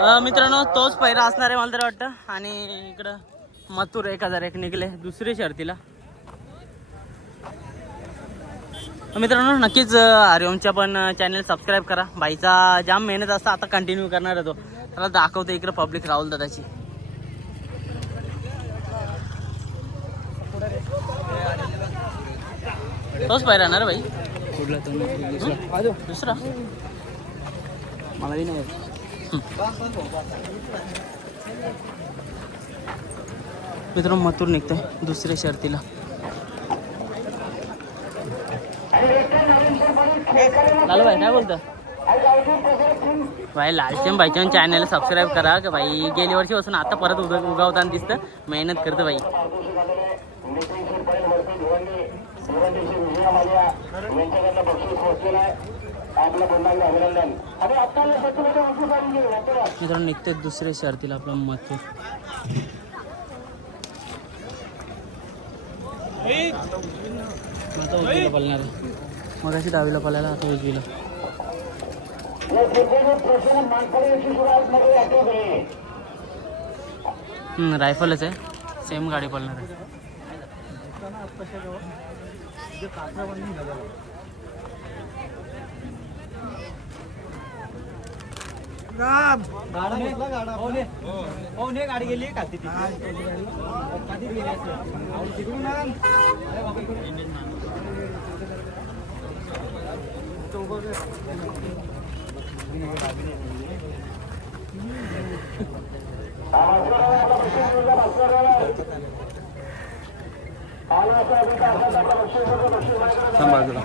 मित्रांनो तोच पहिला असणार आहे मला तरी वाटतं. आणि इकडं मथुर एक हजार एक निघले दुसरी शर्तीला. मित्रांनो नक्कीच हरिओमच्या पण चॅनल सबस्क्राईब करा. बाईचा जाम मेहनत असता आता कंटिन्यू करणार आहे तो. त्याला दाखवतो इकडे पब्लिक राहुल दादाची. तोच पाहिजे ना रे भाई. कुठला? दुसरा. मला नाही मित्र मथुर निघतोय दुसऱ्या शर्तीला. लालू भाई काय बोलतो भाई लालचंद भाईच्या चॅनल सबस्क्राईब करा का भाई गेल्या वर्षी पासून आता परत उग उगावताना दिसतं. मेहनत करतं भाई. मित्रांनो निघतोय दुसऱ्या शर्तीला आपला मत आता उजवीला पळणार. आहे मग अशी डावीला पळायला आता उजवीला. रायफलच आहे. सेम गाडी पळणार आहे. गाडी गेली खाती बाजूला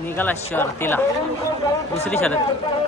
निघाला शर्तीला दुसरी शर्त